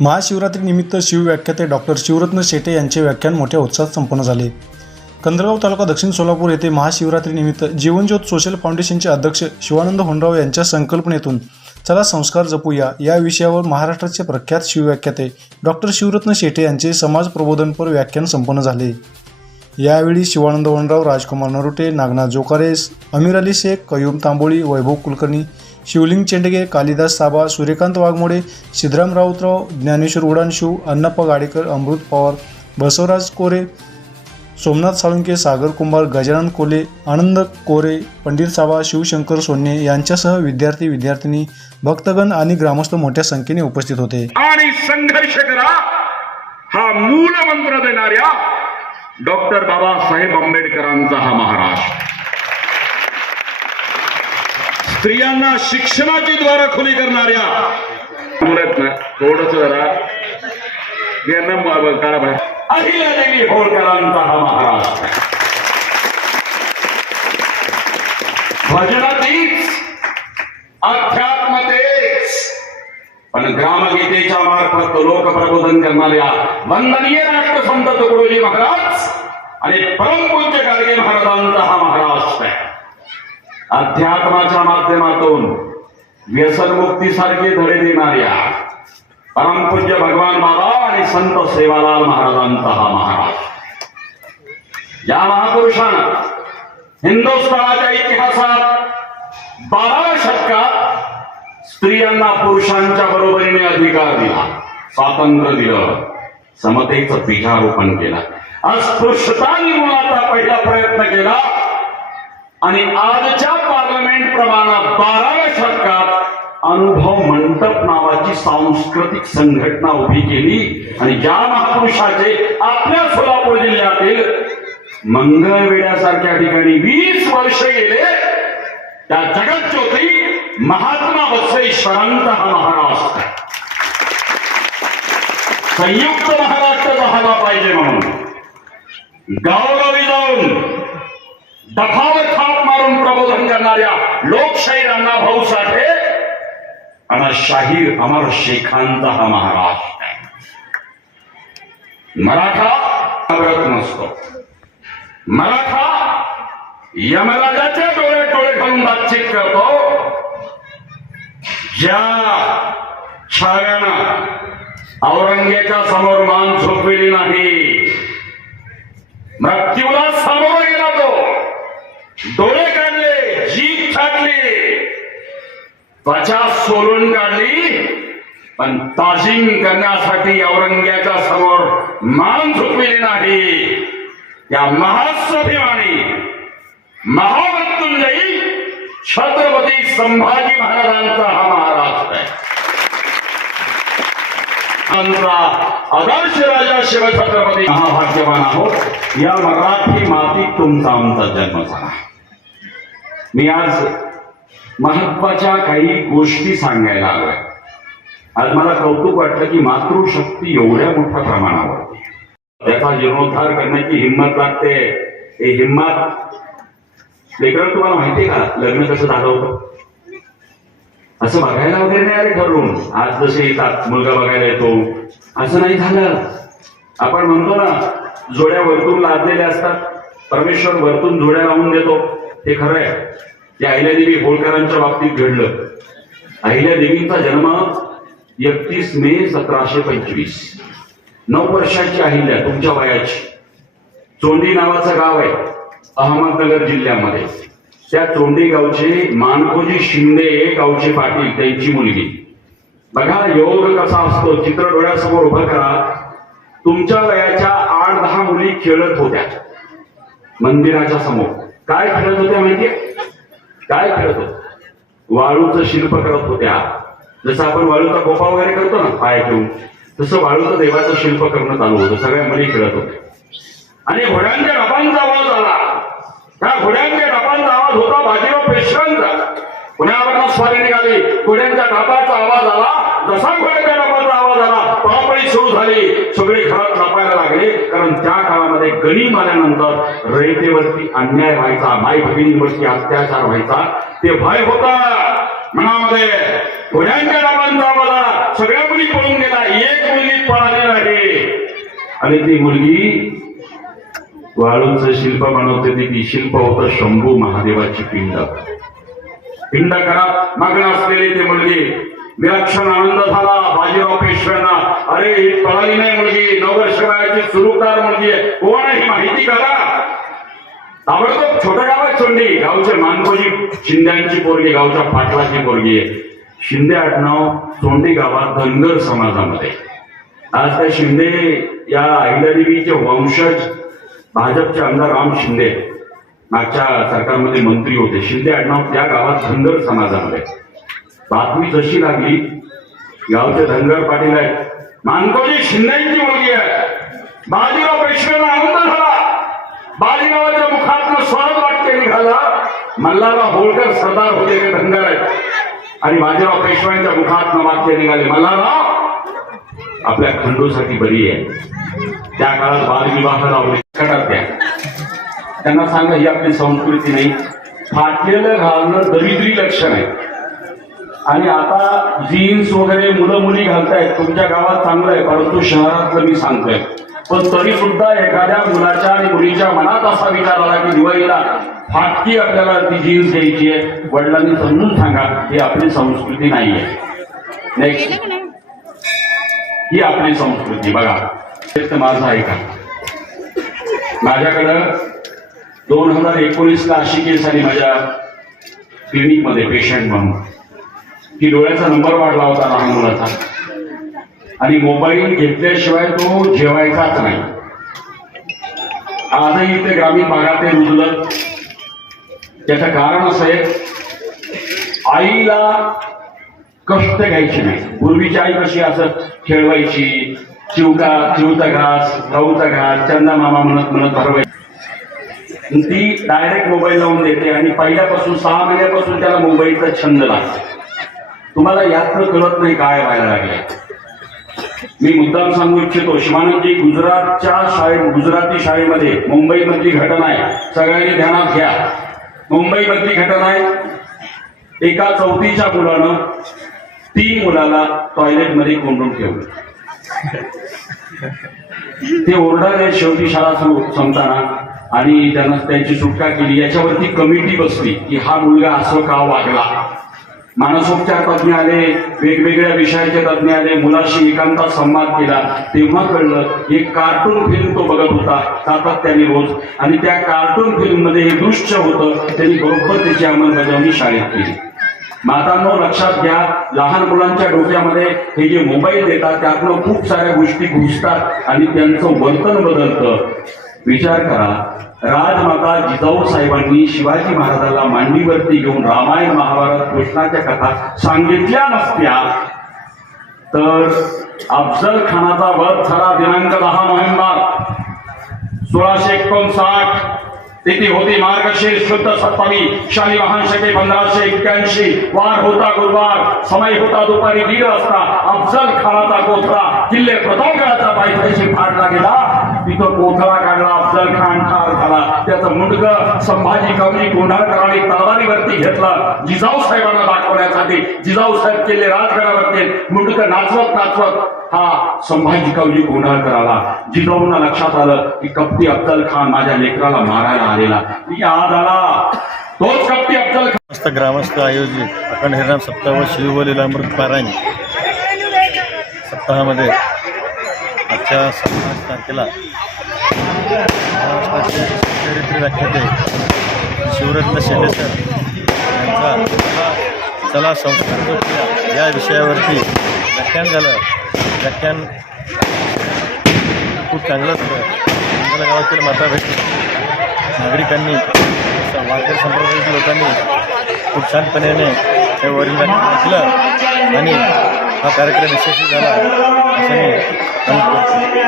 महाशिवरात्रीनिमित्त शिवव्याख्याते डॉक्टर शिवरत्न शेटे यांचे व्याख्यान मोठ्या उत्साहात संपन्न झाले. कंदरगाव तालुका दक्षिण सोलापूर येथे महाशिवरात्रीनिमित्त जीवनज्योत सोशल फाउंडेशनचे अध्यक्ष शिवानंद होंडराव यांच्या संकल्पनेतून चला संस्कार जपूया. या विषयावर महाराष्ट्राचे प्रख्यात शिवव्याख्याते डॉक्टर शिवरत्न शेटे यांचे समाज प्रबोधनपर व्याख्यान संपन्न झाले. यावेळी शिवानंद वनराव राजकुमार नरोटे नागनाथ जोकारे अमीर अली शेख कयूम तांबोळी वैभव कुलकर्णी शिवलिंग चेंडगे कालिदास साबा सूर्यकांत वाघमोडे सिद्धराम राऊतराव ज्ञानेश्वर उडानशिव अण्णाप्पा गाडेकर अमृत पवार बसवराज कोरे सोमनाथ साळुंके सागर कुंभार गजानन कोले आनंद कोरे पंडित साबा शिवशंकर सोन्ने यांच्यासह विद्यार्थी विद्यार्थिनी भक्तगण आणि ग्रामस्थ मोठ्या संख्येने उपस्थित होते. आणि संघर्ष करा हा मूलमंत्र देणाऱ्या डॉक्टर बाबासाहेब आंबेडकरांचा हा महाराष्ट्र. स्त्रियांना शिक्षणाची द्वारा खुली करणाऱ्या. थोडस जरा. यांना अहिल्यादेवी होळकरांचा हा महाराष्ट्र. भजनातीच अध्यात्मतेच पण ग्रामगीतेच्या मार्फत लोकप्रबोधन करणाऱ्या वंदनीय राष्ट्रसंत तुकडोजी महाराज आणि परमपूज्य गाडगे महाराजांचा हा महाराष्ट्र आहे. अध्यात्माच्या माध्यमातून व्यसनमुक्तीसारखे धडे देणाऱ्या परमपूज्य भगवान बाबा आणि संत सेवालाल महाराजांचा हा महाराष्ट्र या महापुरुषानं हिंदुस्थानाच्या इतिहासात बाराव्या शतकात स्त्रियांना पुरुषांच्या बरोबरीने अधिकार दिला स्वातंत्र्य दिलं. समतेचं बीजारोपण केलं. अस्पृश्यता निर्मूलनाचा पहिला प्रयत्न केला. आणि आजच्या पार्लमेंट प्रमाणात बाराव्या शतकात अनुभव मंडप नावाची सांस्कृतिक संघटना उभी केली. आणि ज्या महापुरुषाचे आपल्या सोलापूर जिल्ह्यातील मंगळवेड्यासारख्या ठिकाणी वीस वर्ष गेले. त्या जगत ज्योती महात्मा बसवेश्वरांचा हा महाराष्ट्र. संयुक्त महाराष्ट्र झाला पाहिजे म्हणून. गावोगावी जाऊन दफावर थाप मारून प्रबोधन करणाऱ्या लोकशाही अण्णा भाऊ साठे आणि शाहीर अमर शेखांचा हा महाराष्ट्र आहे. मराठा व्रत नसतो. मराठा यमराजाच्या डोळे डोळे घालून बातचीत करतो. ज्या छाव्यानं औरंगेच्या समोर मान झोपलेली नाही. मृत्यूला सामोरं गेला तो. डोळे काढले जीभ छाटली त्वचा सोलून काढली पण ताजिंग करण्यासाठी औरंग्याच्या समोर मान झुकविली नाही. या महास्वाभिमानी महामृत्युंजयी छत्रपती संभाजी महाराजांचा हा महाराष्ट्र आहे आमचा आदर्श राजा शिवछत्रपती महाभाग्यवान आहोत. या मराठी मातीत तुमचा आमचा जन्म झाला. मी आज महत्त्वाच्या काही गोष्टी सांगायला आलोय. आज मला कौतुक वाटलं की मातृशक्ती एवढ्या मोठ्या प्रमाणावरती त्याचा जीर्णोद्धार करण्याची हिंमत लागते. हे हिंमत लेकर तुम्हाला माहिती का? लग्न कसं झालं होतं? असं बघायला वगैरे नाही आले ठरवून आज जसे येतात मुलगा बघायला येतो. असं नाही झालं. आपण म्हणतो ना जोड्या वरतून लादलेल्या असतात. परमेश्वर वरतून जोड्या लावून देतो. हे खरं आहे. ते अहिल्यादेवी होळकरांच्या बाबतीत घडलं. अहिल्यादेवींचा जन्म एकतीस मे सतराशे पंचवीस. नऊ वर्षाची अहिल्या तुमच्या वयाची. चोंडी नावाचं गाव आहे. अहमदनगर जिल्ह्यामध्ये. त्या तोंडे गावचे मानकोजी शिंदे गावचे पाटील त्यांची मुलगी. बघा योग कसा असतो? चित्र डोळ्यासमोर उभं करा. तुमच्या वयाच्या आठ दहा मुली खेळत होत्या. मंदिराच्या समोर. काय खेळत होत्या माहितीये? काय खेळत होत्या? वाळूचं शिल्प करत होत्या. जसं आपण वाळूचा गोपा वगैरे करतो ना पाय ठेवून तसं वाळूचं देवाचं शिल्प करणं चालू होतं. सगळ्या मुली खेळत होत्या. आणि घोड्यांच्या डबांचा आवाज आला. त्या घोड्यांच्या डबांचा आवाज होता बाजीराव पेशव्यांचा पुण्यावरनं स्वारी निघाली. घोड्यांच्या टापाचा आवाज आला. जसा घोड्याच्या डबाचा आवाज आला. पळापळी सुरू झाली. सगळे घरात लपायला लागले. कारण त्या काळामध्ये गणिम आल्यानंतर रयतेवरती अन्याय व्हायचा माई भगिनीवरती अत्याचार व्हायचा. ते भय होता. मनामध्ये घोड्यांच्या टापांचा आवाज आला. सगळ्या मुली पळून गेला एक मुलगी पळाली नाही. आणि ती मुलगी वाळूंचं शिल्प बनवते ती शिल्प होतं शंभू महादेवाची पिंड. पिंड घरात मग्न असलेले ते मुलगी. विलक्षण आनंद झाला बाजीराव पेशव्यांना. अरे ही पळाली नाही मुलगी. नववर्षबाळाची सुरूकार मुलगी आहे. कोण ही माहिती करा? ताबडतोब छोट्या गावात चोंडी गावचे मानकोजी शिंद्यांची पोरगी गावच्या पाटलाची पोरगी आहे. शिंदे आडनाव चोंडी गावात धनगर समाजामध्ये. आज त्या शिंदे या अहिल्यादेवीचे वंशज भाजपचे आमदार राम शिंदे मागच्या सरकारमध्ये मंत्री होते. शिंदे आडनाव त्या गावात धनगर समाजामध्ये. बातमी जशी लागली गावचे धनगर पाटील आहेत. मानकोजी शिंदेची मुलगी आहे. बाजीराव पेशव्यांना आनंद झाला. बाजीरावाच्या मुखातनं स्वर्ग वाक्य निघाला मल्हारराव होळकर सरदार होते ते धनगर आहेत. आणि बाजीराव पेशव्यांच्या मुखातनं वाक्य निघाले. मल्हारराव! आपल्या खंडूसाठी बरी आहे. त्या काळात बालविवाह लावले कटात द्या त्यांना सांगा ही आपली संस्कृती नाही. फाटलेलं घालणं दरिद्री लक्षण आहे. आणि आता जीन्स वगैरे मुलं मुली घालतायत. तुमच्या गावात चांगलं आहे परंतु शहरातलं मी सांगतोय. पण तरी सुद्धा एखाद्या मुलाच्या आणि मुलीच्या मनात असा विचार आला की दिवाळीला फाटकी आपल्याला ती जीन्स घ्यायची आहे. वडिलांनी समजून सांगा ही आपली संस्कृती नाही आहे नेक्स्ट ही आपली संस्कृती. बघा ते माझं ऐका माझ्याकडं दोन हजार एकोणीसला अशी केस आली माझ्या क्लिनिकमध्ये पेशंट म्हणून. की डोळ्याचा नंबर वाढला होता लहान मुलाचा. आणि मोबाईल घेतल्याशिवाय तो जेवायचाच नाही. आजही इथे ग्रामीण भागात हे रुजलं त्याचं कारण असं आहे आईला कष्ट घ्यायचे नाही. पूर्वीची आई कशी असं खेळवायची चिवका चिवचा घास गहूचा घास चंदा मामा म्हणत म्हणत भरवायची. ती डायरेक्ट मोबाईल लावून देते आणि पहिल्यापासून सहा महिन्यापासून त्याला मोबाईलचा छंद लागतो. तुम्हाला यातनं कळत नाही काय व्हायला लागले मी मुद्दाम सांगू इच्छितो शिवानंदजी गुजरातच्या शाळे गुजराती शाळेमध्ये मुंबईमधली घटना आहे. सगळ्यांनी ध्यानात घ्या. मुंबईमधली घटना आहे. एका चौथीच्या मुलानं तीन मुलाला टॉयलेटमध्ये कोंडून ठेवलं. ते ओरडाले शेवटी शाळा सुरू संपताना आणि त्यांना त्यांची सुटका केली. याच्यावरती कमिटी बसली की हा मुलगा असं का वागला? मानसोपचार तज्ज्ञ आले वेगवेगळ्या विषयाचे तज्ज्ञ आले मुलाशी एकांतात संवाद केला. तेव्हा कळलं एक कार्टून फिल्म तो बघत होता सातत्याने रोज. आणि त्या कार्टून फिल्ममध्ये हे दृश्य होतं त्यांनी बरोबर त्याची अंमलबजावणी शाळेत केली. मातांनो लक्षात घ्या लहान मुलांच्या डोक्यामध्ये हे जे मोबाईल देतात त्यातनं खूप साऱ्या गोष्टी घुसतात आणि त्यांचं वर्तन बदलतं. विचार करा राजमाता जिजाऊ साहेबांनी शिवाजी महाराजाला मांडीवरती घेऊन रामायण महाभारत कृष्णाच्या कथा सांगितल्या नसत्या. तर अफजल खानाचा वध झाला दिनांक दहा नोव्हेंबर. सोळाशे एकोणसाठ. तिथी होती मार्गशीर्ष शुद्ध सप्तमी। शाली शके पंधराशे एक्क्याऐंशी। वार होता गुरुवार समय होता दुपारी दीड वाजता। अफजल खानाचा कोथरा किल्ले प्रतापगडाचा पायथ्याशी फाडला गेला तिथं कोथळा काढला अफजल खान ठार झाला. त्याचं मुंडग संभाजी कवजी गोंढाळकरांनी तलवारीवरती घेतला. जिजाऊ साहेबांना दाखवण्यासाठी जिजाऊ साहेब केले राजगडावरती मुंडक नाचवत नाचवत हा संभाजी कवजी गोंढाळकर आला जिजाऊंना लक्षात आलं की कप्ती अफजल खान माझ्या लेकराला मारायला आलेला. याद आला. तोच कप्ती अफजल खान. मस्त ग्रामस्थ आयोजित. अखंड हिराम सप्ताह व शिवबलीला अमृत पारायण. सप्ताहामध्ये आजच्या सत्तावीस तारखेला महाराष्ट्राचे चरित्र व्याख्याते शिवरत्न शेलेसर यांचा चला- संस्कार संस्कृत या विषयावरती व्याख्यान झालं. व्याख्यान खूप चांगलं होतं गावातील माता भेटली नागरिकांनी वारकरी संप्रदायातील लोकांनी खूप छानपणाने ते वरील व्याख्यान ऐकलं आणि हा कार्यक्रम यशस्वी झाला. असं मी नमूद करतो